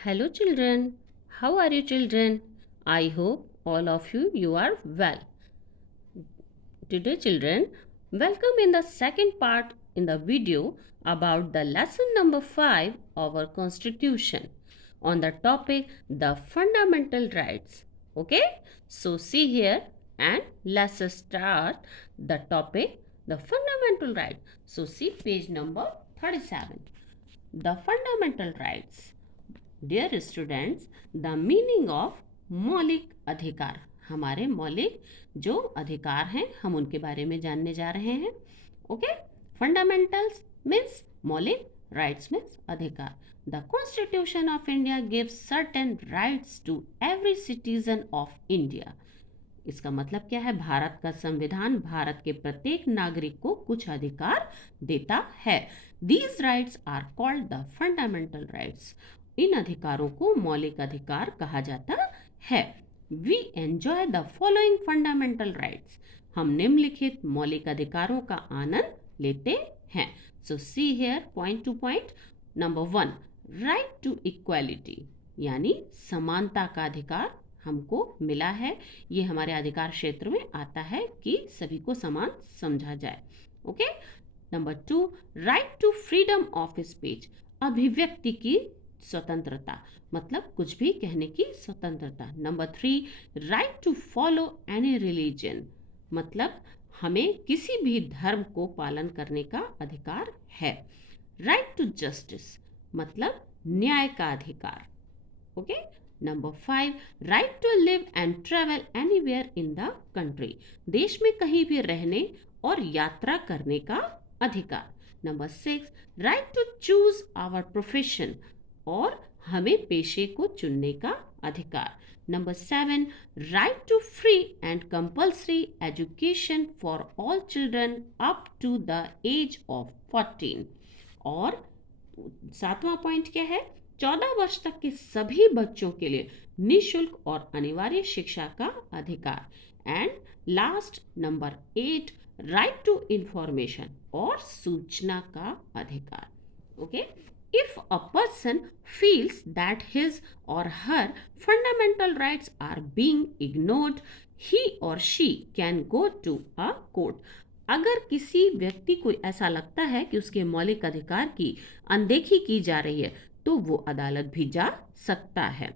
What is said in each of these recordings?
Hello children, how are you children? I hope all of you are well. Today children, welcome in the second part in the video about the lesson number 5 of our constitution on the topic the fundamental rights. Okay? So see here and let's start the topic the fundamental right. So see page number 37. The fundamental rights. Dear students the meaning of मौलिक अधिकार हमारे मौलिक जो अधिकार हैं हम उनके बारे में जानने जा रहे हैं ओके फंडामेंटल्स मीन्स मौलिक राइट्स मीन्स अधिकार the constitution of India gives certain rights to every citizen of India इसका मतलब क्या है भारत का संविधान भारत के प्रत्येक नागरिक को कुछ अधिकार देता है these rights are called the fundamental rights इन अधिकारों को मौलिक अधिकार कहा जाता है we enjoy the following fundamental rights हम निम्नलिखित मौलिक अधिकारों का आनंद लेते हैं so see here point to point number 1 right to equality यानी समानता का अधिकार हमको मिला है ये हमारे अधिकार क्षेत्र में आता है कि सभी को समान समझा जाए okay number 2 right to freedom of speech अभिव्यक्ति की स्वतंत्रता मतलब कुछ भी कहने की स्वतंत्रता number 3 right to follow any religion मतलब हमें किसी भी धर्म को पालन करने का अधिकार है राइट टू जस्टिस मतलब न्याय का अधिकार okay number 5 right to live and travel anywhere in the country देश में कहीं भी रहने और यात्रा करने का अधिकार number 6 right to choose our profession और हमें पेशे को चुनने का अधिकार number 7 right to free and compulsory education for all children up to the age of 14 और 7वां पॉइंट क्या है 14 वर्ष तक के सभी बच्चों के लिए निशुल्क और अनिवार्य शिक्षा का अधिकार and last number 8 right to information और सूचना का अधिकार okay If a person feels that his or her fundamental rights are being ignored, he or she can go to a court. अगर किसी व्यक्ति को ऐसा लगता है कि उसके मौलिक अधिकार की अनदेखी की जा रही है तो वो अदालत भी जा सकता है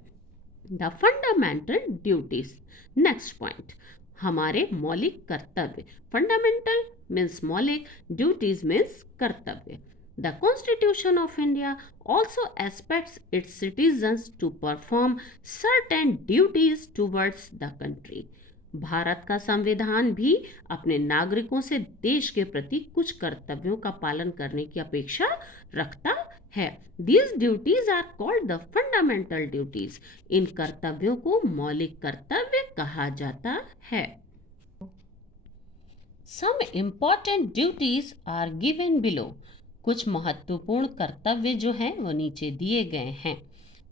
the fundamental duties next point हमारे मौलिक कर्तव्य फंडामेंटल मीन्स मौलिक ड्यूटीज मीन्स कर्तव्य The Constitution of India also expects its citizens to perform certain duties towards the country. Bharat का संविधान भी अपने नागरिकों से देश के प्रति कुछ कर्तव्यों का पालन करने की अपेक्षा रखता है These duties are called the fundamental duties. इन कर्तव्यों को मौलिक कर्तव्य कहा जाता है Some important duties are given below. कुछ महत्वपूर्ण कर्तव्य जो हैं वो नीचे दिए गए हैं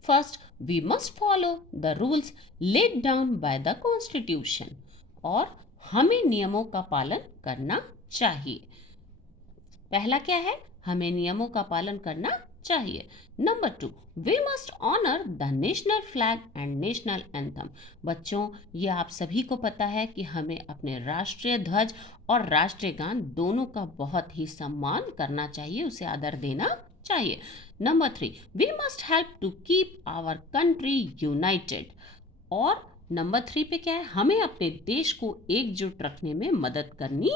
first we must follow the rules laid down by the constitution और हमें नियमों का पालन करना चाहिए पहला क्या है हमें नियमों का पालन करना चाहिए number 2 we must honour the national flag and national anthem बच्चों ये आप सभी को पता है कि हमें अपने राष्ट्रीय ध्वज और राष्ट्रीय गान दोनों का बहुत ही सम्मान करना चाहिए उसे आदर देना चाहिए number 3 we must help to keep our country united और नंबर 3 पे क्या है हमें अपने देश को एकजुट रखने में मदद करनी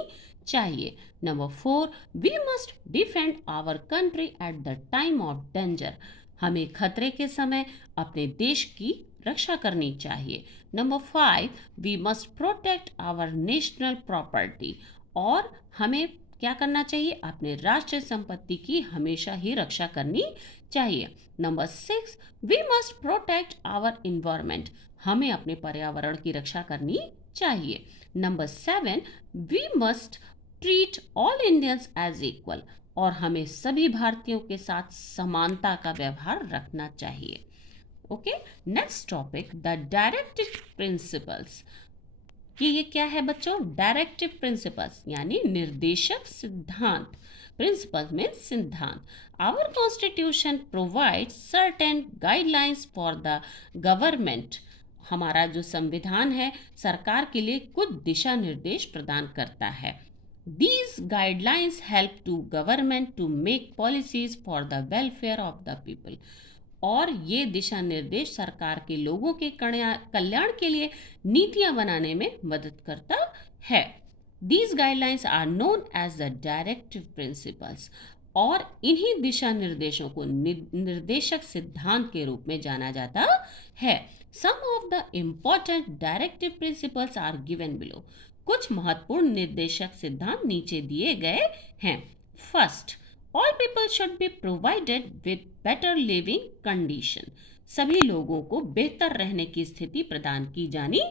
चाहिए number 4 we must defend our country at the time of danger हमें खतरे के समय अपने देश की रक्षा करनी चाहिए number 5 we must protect our national property और हमें क्या करना चाहिए अपने राष्ट्रीय संपत्ति की हमेशा ही रक्षा करनी चाहिए number 6 we must protect our environment हमें अपने पर्यावरण की रक्षा करनी चाहिए number 7 we must treat all Indians as equal और हमें सभी भारतीयों के साथ समानता का व्यवहार रखना चाहिए okay next topic the directive principles कि ये क्या है बच्चों डायरेक्टिव प्रिंसिपल्स यानी निर्देशक सिद्धांत Principles means सिद्धांत. Our constitution provides certain guidelines for the government. हमारा जो संविधान है सरकार के लिए कुछ दिशा निर्देश प्रदान करता है. These guidelines help to government to make policies for the welfare of the people. और ये दिशा निर्देश सरकार के लोगों के कल्याण के लिए नीतियां बनाने में मदद करता है. These guidelines are known as the directive principles. और इन्हीं दिशा निर्देशों को निर्देशक सिद्धांत के रूप में जाना जाता है. Some of the important directive principles are given below. कुछ महत्वपूर्ण निर्देशक सिद्धांत नीचे दिए गए हैं. First, all people should be provided with better living condition. सभी लोगों को बेहतर रहने की स्थिति प्रदान की जानी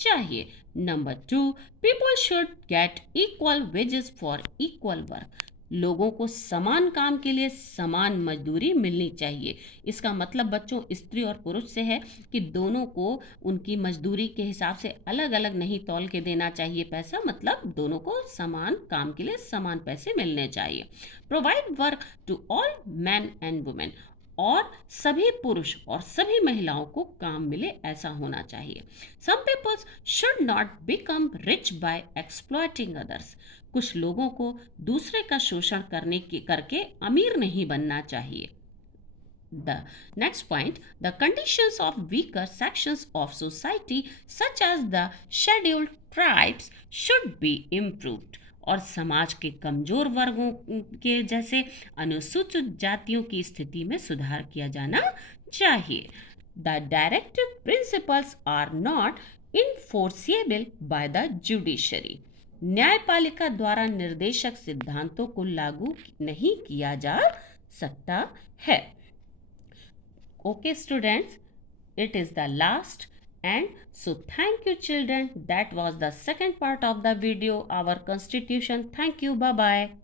चाहिए. Number 2, people should get equal wages for equal work. लोगों को समान काम के लिए समान मजदूरी मिलनी चाहिए. इसका मतलब बच्चों स्त्री और पुरुष से है कि दोनों को उनकी मजदूरी के हिसाब से अलग अलग नहीं तौल के देना चाहिए पैसा. मतलब दोनों को समान काम के लिए समान पैसे मिलने चाहिए. Provide work to all man and women. और सभी पुरुष और सभी महिलाओं को काम मिले ऐसा होना चाहिए. Some peoples should not become rich by exploiting others. कुछ लोगों को दूसरे का शोषण करके अमीर नहीं बनना चाहिए. The next point, the conditions of weaker sections of society such as the scheduled tribes should be improved. और समाज के कमजोर वर्गों के जैसे अनुसूचित जातियों की स्थिति में सुधार किया जाना चाहिए. The directive principles are not enforceable by the judiciary. न्यायपालिका द्वारा निर्देशक सिद्धांतों को लागू नहीं किया जा सकता है. Okay students, it is the last, and so thank you children. That was the second part of the video, our constitution. Thank you. Bye bye.